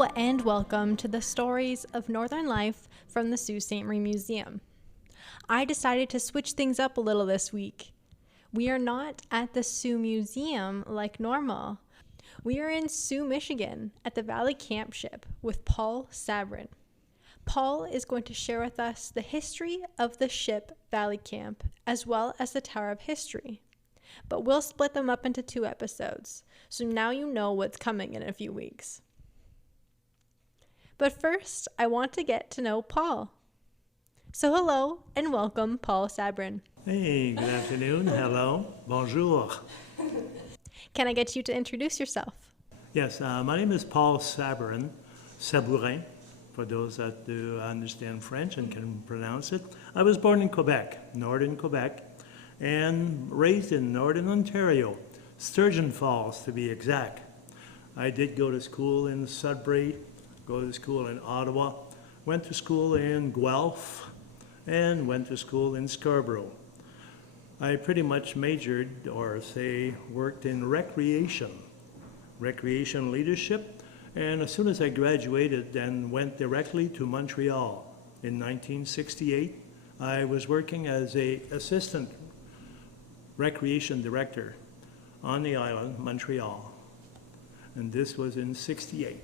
Hello and welcome to the stories of Northern life from the Sault Ste. Marie Museum. I decided to switch things up a little this week. We are not at the Soo Museum like normal. We are in Soo Michigan at the Valley Camp ship with Paul Sabourin. Paul is going to share with us the history of the ship Valley Camp as well as the Tower of History. But we'll split them up into 2 episodes, so now you know what's coming in a few weeks. But first, I want to get to know Paul. So hello and welcome, Paul Sabourin. Hey, good afternoon. Hello. Bonjour. Can I get you to introduce yourself? Yes, my name is Paul Sabourin, for those that do understand French and can pronounce it. I was born in Quebec, northern Quebec, and raised in northern Ontario, Sturgeon Falls to be exact. I did go to school in Sudbury, go to school in Ottawa, went to school in Guelph, and went to school in Scarborough. I pretty much majored, worked in recreation leadership, and as soon as I graduated, then went directly to Montreal. In 1968, I was working as an assistant recreation director on the island, Montreal, and this was in 68.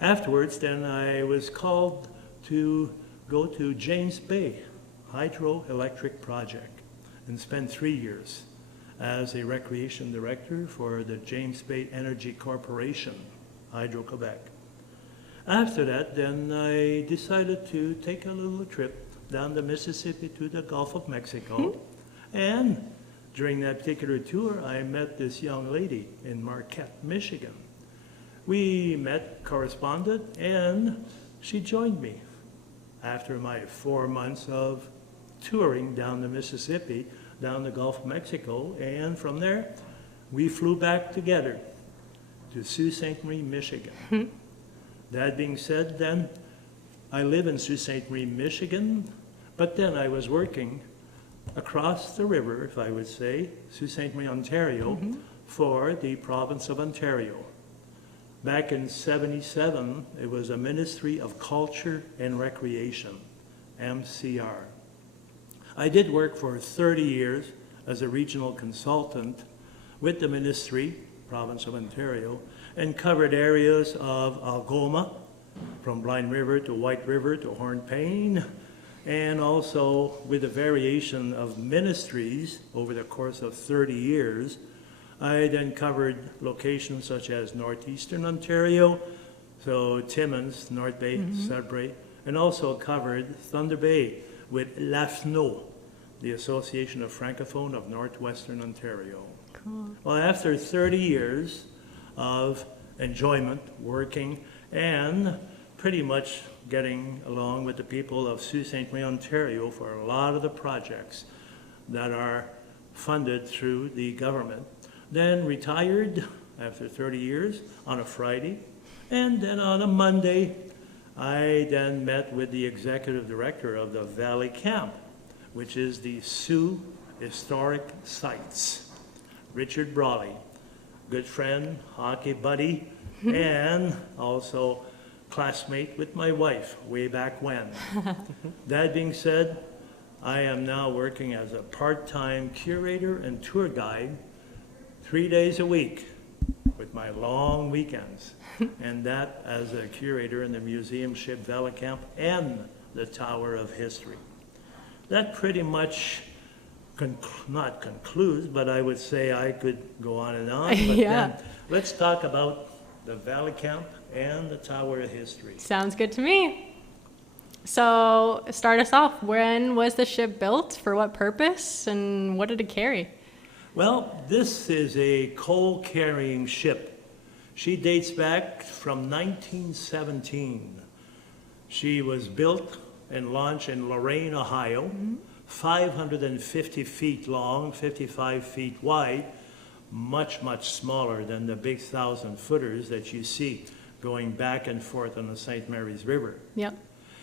Afterwards, then I was called to go to James Bay hydroelectric project and spent 3 years as a recreation director for the James Bay Energy Corporation, Hydro-Quebec. After that, then I decided to take a little trip down the Mississippi to the Gulf of Mexico. And during that particular tour, I met this young lady in Marquette, Michigan. We met, corresponded, and she joined me after my 4 months of touring down the Mississippi, down the Gulf of Mexico, and from there, we flew back together to Sault Ste. Marie, Michigan. That being said, then, I live in Sault Ste. Marie, Michigan, but then I was working across the river, if I would say, Sault Ste. Marie, Ontario, for the province of Ontario. Back in '77, it was a Ministry of Culture and Recreation, MCR. I did work for 30 years as a regional consultant with the ministry, province of Ontario, and covered areas of Algoma, from Blind River to White River to Hornpain, and also with a variation of ministries over the course of 30 years. I then covered locations such as northeastern Ontario, so Timmins, North Bay, Sudbury, and also covered Thunder Bay with LAFNO, the Association of Francophone of Northwestern Ontario. Cool. Well, after 30 years of enjoyment, working, and pretty much getting along with the people of Sault Ste. Marie, Ontario for a lot of the projects that are funded through the government, then retired after 30 years on a Friday, and then on a Monday, I then met with the executive director of the Valley Camp, which is the Soo Historic Sites, Richard Brawley, good friend, hockey buddy, and also classmate with my wife way back when. That being said, I am now working as a part-time curator and tour guide 3 days a week with my long weekends, and that as a curator in the museum ship Valley Camp and the Tower of History. That pretty much not concludes, but I would say I could go on and on. But Yeah. then let's talk about the Valley Camp and the Tower of History. Sounds good to me. So start us off. When was the ship built? For what purpose? And what did it carry? Well, this is a coal-carrying ship. She dates back from 1917. She was built and launched in Lorain, Ohio, 550 feet long, 55 feet wide, much, much smaller than the big 1,000-footers that you see going back and forth on the St. Mary's River. Yep.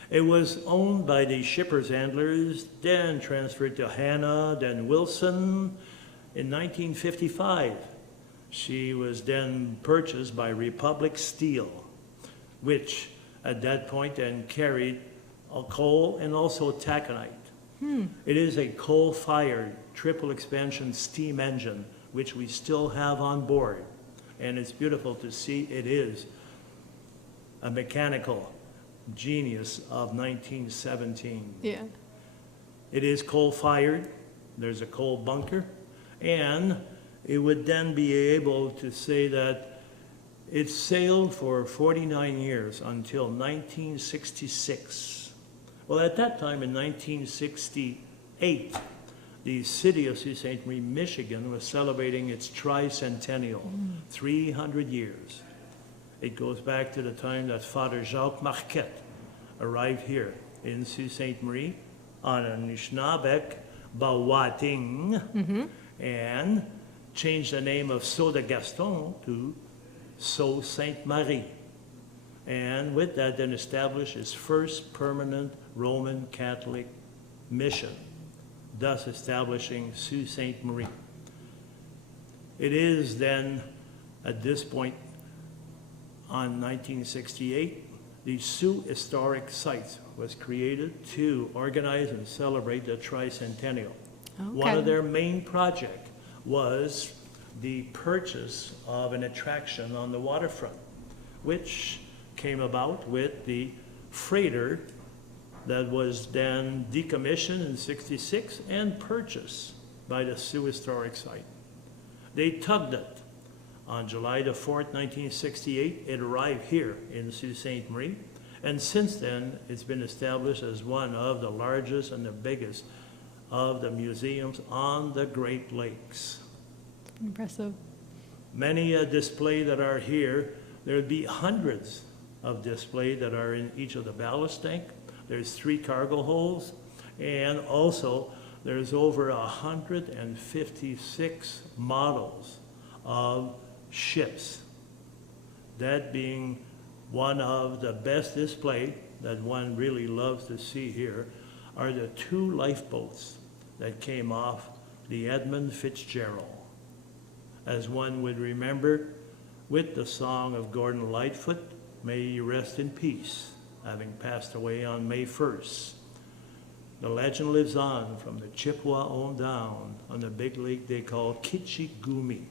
It was owned by the shippers' handlers, then transferred to Hanna, then Wilson in 1955. She was then purchased by Republic Steel, which at that point then carried a coal and also taconite. It is a coal-fired triple expansion steam engine, which we still have on board. And it's beautiful to see it is a mechanical genius of 1917. Yeah. It is coal-fired, there's a coal bunker, and it would then be able to say that it sailed for 49 years until 1966. Well, at that time in 1968, the city of Sault Ste. Marie, Michigan was celebrating its tricentennial, 300 years. It goes back to the time that Father Jacques Marquette arrived here in Sault Ste. Marie on a Anishinaabe Bawating and changed the name of Sault de Gaston to Sault Ste. Marie. And with that then established its first permanent Roman Catholic mission, thus establishing Sault Ste. Marie. It is then, at this point, on 1968, the Sault Historic Sites was created to organize and celebrate the tricentennial. Okay. One of their main projects was the purchase of an attraction on the waterfront, which came about with the freighter that was then decommissioned in '66 and purchased by the Sault Historic Site. They tugged it. On July the 4th, 1968, it arrived here in Sault Ste. Marie, and since then, it's been established as one of the largest and the biggest of the museums on the Great Lakes. Impressive. Many displays that are here, there'd be hundreds of displays that are in each of the ballast tank. There's 3 cargo holds, and also there's over 156 models of ships. That being one of the best display that one really loves to see here are the 2 lifeboats that came off the Edmund Fitzgerald. As one would remember, with the song of Gordon Lightfoot, "May you rest in peace," having passed away on May 1st. The legend lives on from the Chippewa on down on the big lake they call Kitchigumi.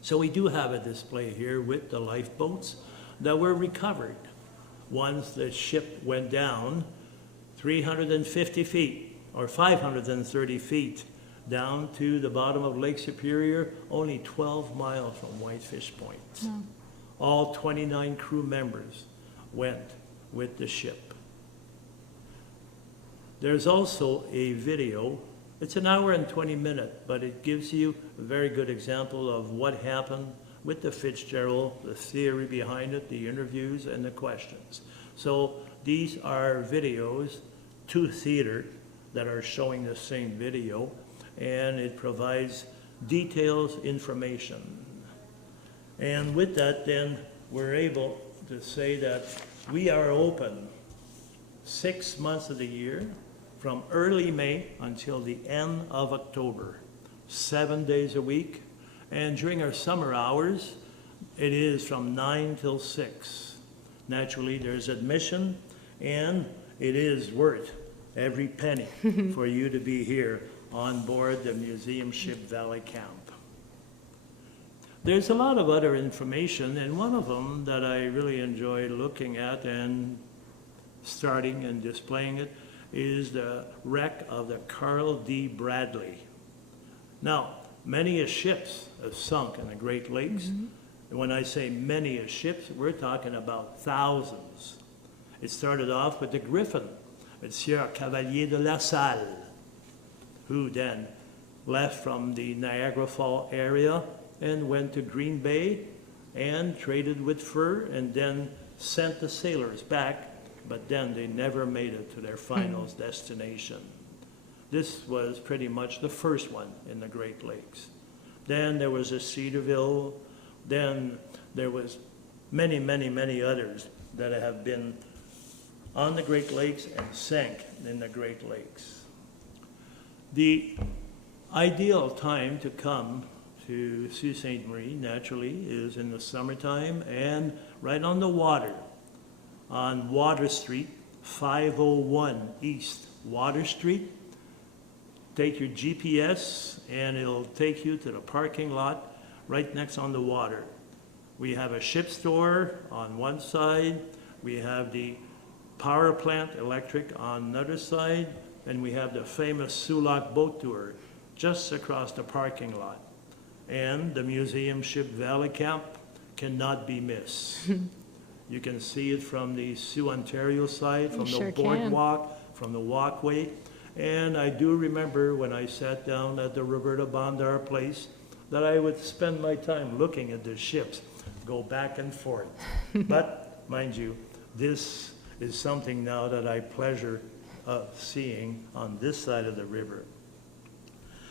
So we do have a display here with the lifeboats that were recovered once the ship went down 350 feet or 530 feet down to the bottom of Lake Superior, only 12 miles from Whitefish Point. No. All 29 crew members went with the ship. There's also a video. It's an hour and 20 minutes, but it gives you a very good example of what happened with the Fitzgerald, the theory behind it, the interviews, and the questions. So these are videos to theater that are showing the same video, and it provides details, information. And with that, then, we're able to say that we are open 6 months of the year, from early May until the end of October, 7 days a week. And during our summer hours, it is from 9 till 6. Naturally, there's admission, and it is worth every penny for you to be here on board the Museum Ship Valley Camp. There's a lot of other information, and one of them that I really enjoy looking at and starting and displaying it is the wreck of the Carl D. Bradley. Now, many a ships have sunk in the Great Lakes. And when I say many a ships, we're talking about thousands. It started off with the Griffin, with Sieur Cavalier de La Salle, who then left from the Niagara Falls area and went to Green Bay and traded with fur and then sent the sailors back, but then they never made it to their final destination. This was pretty much the first one in the Great Lakes. Then there was a Cedarville. Then there was many, many, many others that have been on the Great Lakes and sank in the Great Lakes. The ideal time to come to Sault Ste. Marie, naturally, is in the summertime and right on the water, on Water Street, 501 East Water Street. Take your GPS and it'll take you to the parking lot right next on the water. We have a ship store on one side, we have the power plant electric on another side, and we have the famous Sulak boat tour just across the parking lot. And the museum ship Valley Camp cannot be missed. You can see it from the Sault, Ontario side, from the boardwalk, from the walkway. And I do remember when I sat down at the Roberta Bondar place that I would spend my time looking at the ships go back and forth. But mind you, this is something now that I pleasure seeing on this side of the river.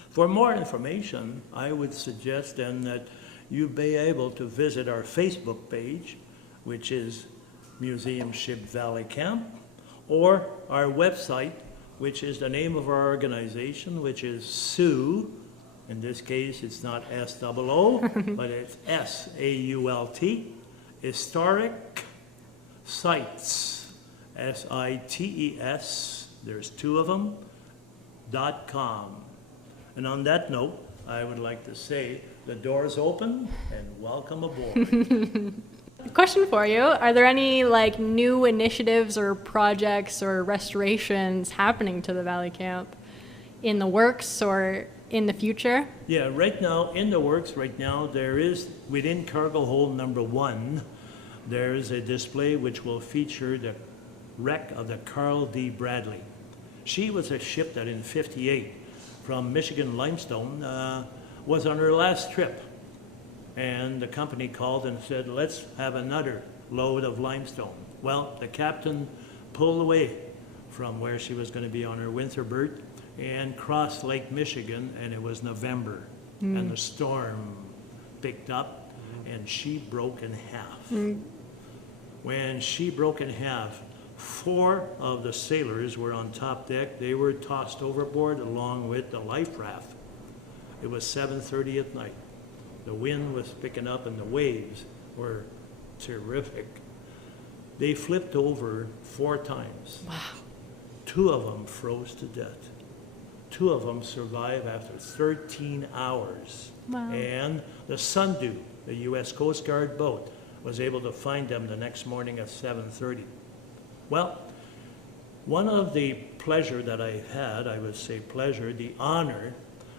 For more information, I would suggest then that you be able to visit our Facebook page, which is Museum Ship Valley Camp, or our website, which is the name of our organization, which is Soo. In this case, it's not S-O-O, but it's S-A-U-L-T, Historic Sites, S-I-T-E-S, there's two of them, .com. And on that note, I would like to say the door's open and welcome aboard. Question for you. Are there any like new initiatives or projects or restorations happening to the Valley Camp in the works or in the future? Yeah, right now, in the works right now, there is, within cargo hold number 1, there is a display which will feature the wreck of the Carl D. Bradley. She was a ship that in '58 from Michigan limestone was on her last trip. And the company called and said, let's have another load of limestone. Well, the captain pulled away from where she was going to be on her winter berth and crossed Lake Michigan, and it was November, and the storm picked up, and she broke in half. When she broke in half, 4 of the sailors were on top deck. They were tossed overboard along with the life raft. It was 7:30 at night. The wind was picking up and the waves were terrific. They flipped over 4 times. Wow. 2 of them froze to death. 2 of them survived after 13 hours. Wow. And the Sundew, the U.S. Coast Guard boat, was able to find them the next morning at 7:30. Well, one of the pleasure that I had, I would say pleasure, the honor,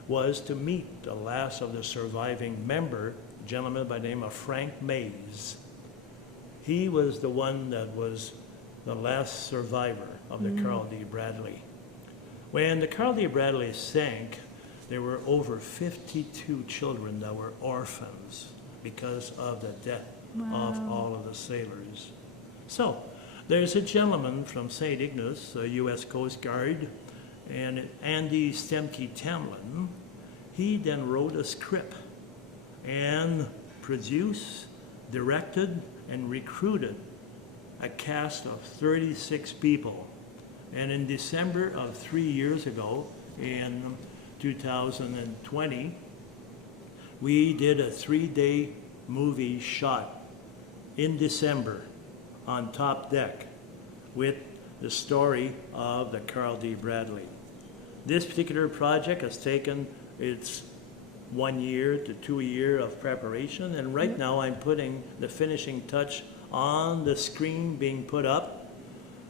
was to meet the last of the surviving member, a gentleman by the name of Frank Mays. He was the one that was the last survivor of the Carl D. Bradley. When the Carl D. Bradley sank, there were over 52 children that were orphans because of the death of all of the sailors. So, there's a gentleman from St. Ignace, U.S. Coast Guard, and Andy Stemke-Tamlin. He then wrote a script and produced, directed, and recruited a cast of 36 people. And in December of 3 years ago, in 2020, we did a 3-day movie shot in December on top deck with the story of the Carl D. Bradley. This particular project has taken its 1 year to 2 year of preparation, and right now I'm putting the finishing touch on the screen being put up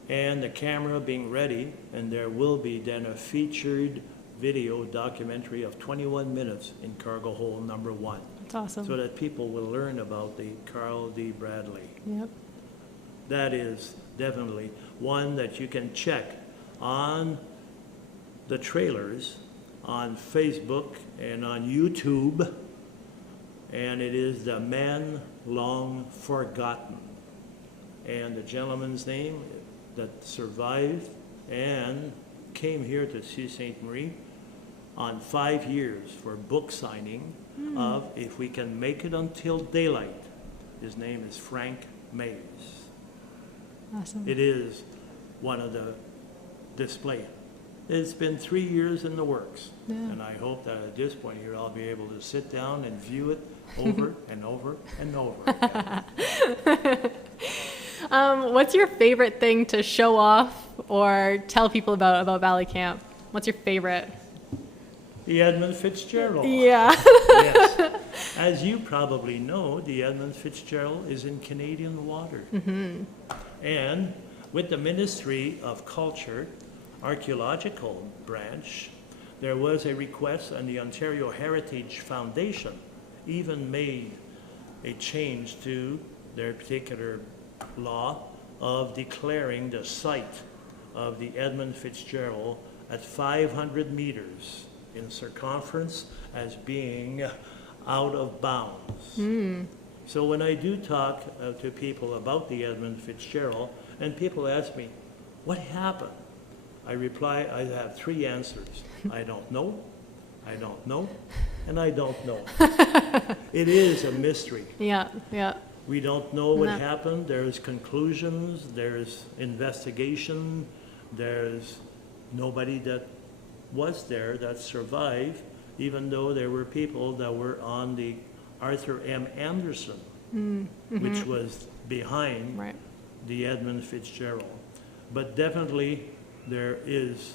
and the camera being ready, and there will be then a featured video documentary of 21 minutes in cargo hold number 1. That's awesome. So that people will learn about the Carl D. Bradley. Yep. That is definitely one that you can check on the trailers on Facebook and on YouTube, and it is The Man Long Forgotten. And the gentleman's name that survived and came here to Sault Ste. Marie on 5 years for book signing of If We Can Make It Until Daylight. His name is Frank Mays. Awesome. It is one of the display It's been 3 years in the works. Yeah. And I hope that at this point here, I'll be able to sit down and view it over and over and over again. What's your favorite thing to show off or tell people about Valley Camp? What's your favorite? The Edmund Fitzgerald. Yeah. Yes. As you probably know, the Edmund Fitzgerald is in Canadian waters. Mm-hmm. And with the Ministry of Culture, Archaeological branch, there was a request, and the Ontario Heritage Foundation even made a change to their particular law of declaring the site of the Edmund Fitzgerald at 500 meters in circumference as being out of bounds. So when I do talk to people about the Edmund Fitzgerald, and people ask me, what happened? I reply, I have 3 answers. I don't know, I don't know, and I don't know. It is a mystery. Yeah, yeah. We don't know what No. happened. There's conclusions, there's investigation, there's nobody that was there that survived, even though there were people that were on the Arthur M. Anderson, which was behind Right. the Edmund Fitzgerald. But definitely there is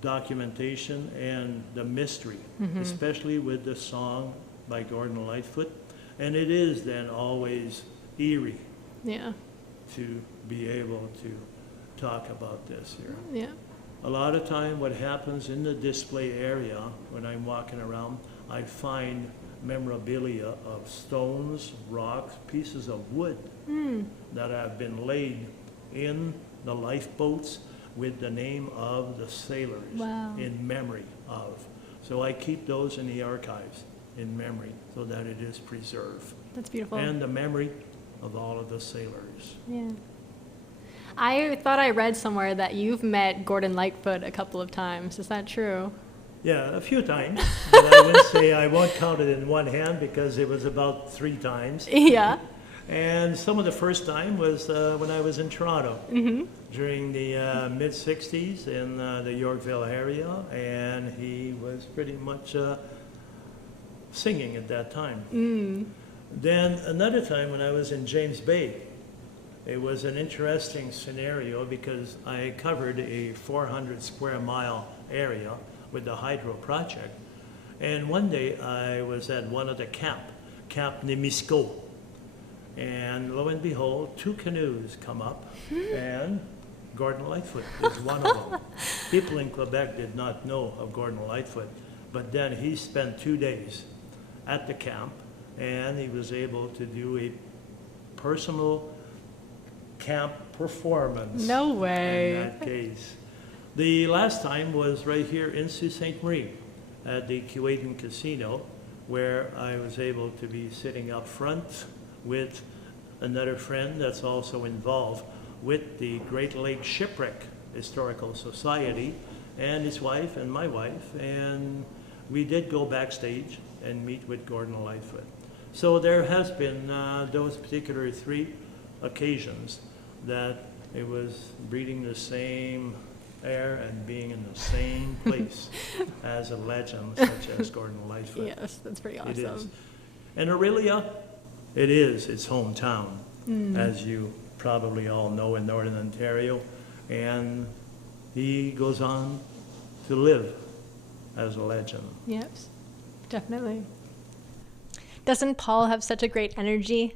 documentation and the mystery, especially with the song by Gordon Lightfoot. And it is then always eerie Yeah. to be able to talk about this here. Yeah. A lot of time what happens in the display area when I'm walking around, I find memorabilia of stones, rocks, pieces of wood that have been laid in the lifeboats with the name of the sailors Wow. in memory of. So I keep those in the archives in memory so that it is preserved. That's beautiful. And the memory of all of the sailors. Yeah. I thought I read somewhere that you've met Gordon Lightfoot a couple of times. Is that true? Yeah, a few times. But I wouldn't say, I won't count it in one hand because it was about 3 times. Yeah. And some of the first time was when I was in Toronto during the mid-60s in the Yorkville area, and he was pretty much singing at that time. Then another time when I was in James Bay, it was an interesting scenario because I covered a 400 square mile area with the hydro project. And one day I was at one of the Camp Nemisco. And lo and behold, 2 canoes come up, and Gordon Lightfoot is one of them. People in Quebec did not know of Gordon Lightfoot, but then he spent 2 days at the camp, and he was able to do a personal camp performance. No way. In that case. The last time was right here in Sault Ste. Marie at the Kuwaitan Casino, where I was able to be sitting up front with another friend that's also involved with the Great Lakes Shipwreck Historical Society, and his wife and my wife, and we did go backstage and meet with Gordon Lightfoot. So there has been those particular 3 occasions that it was breathing the same air and being in the same place as a legend such as Gordon Lightfoot. Yes, that's pretty awesome. It is. And Aurelia, it is its hometown, as you probably all know, in Northern Ontario. And he goes on to live as a legend. Yes, definitely. Doesn't Paul have such a great energy?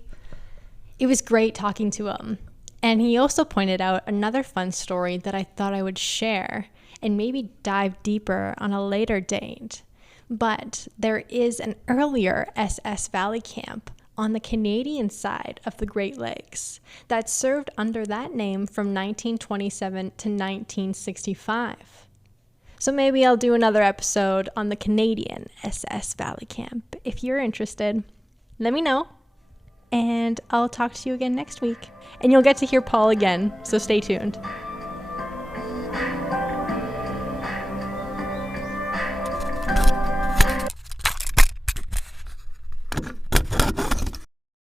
It was great talking to him. And he also pointed out another fun story that I thought I would share and maybe dive deeper on a later date. But there is an earlier SS Valley Camp on the Canadian side of the Great Lakes that served under that name from 1927 to 1965. So maybe I'll do another episode on the Canadian SS Valley Camp. If you're interested, let me know. And I'll talk to you again next week. And you'll get to hear Paul again, so stay tuned.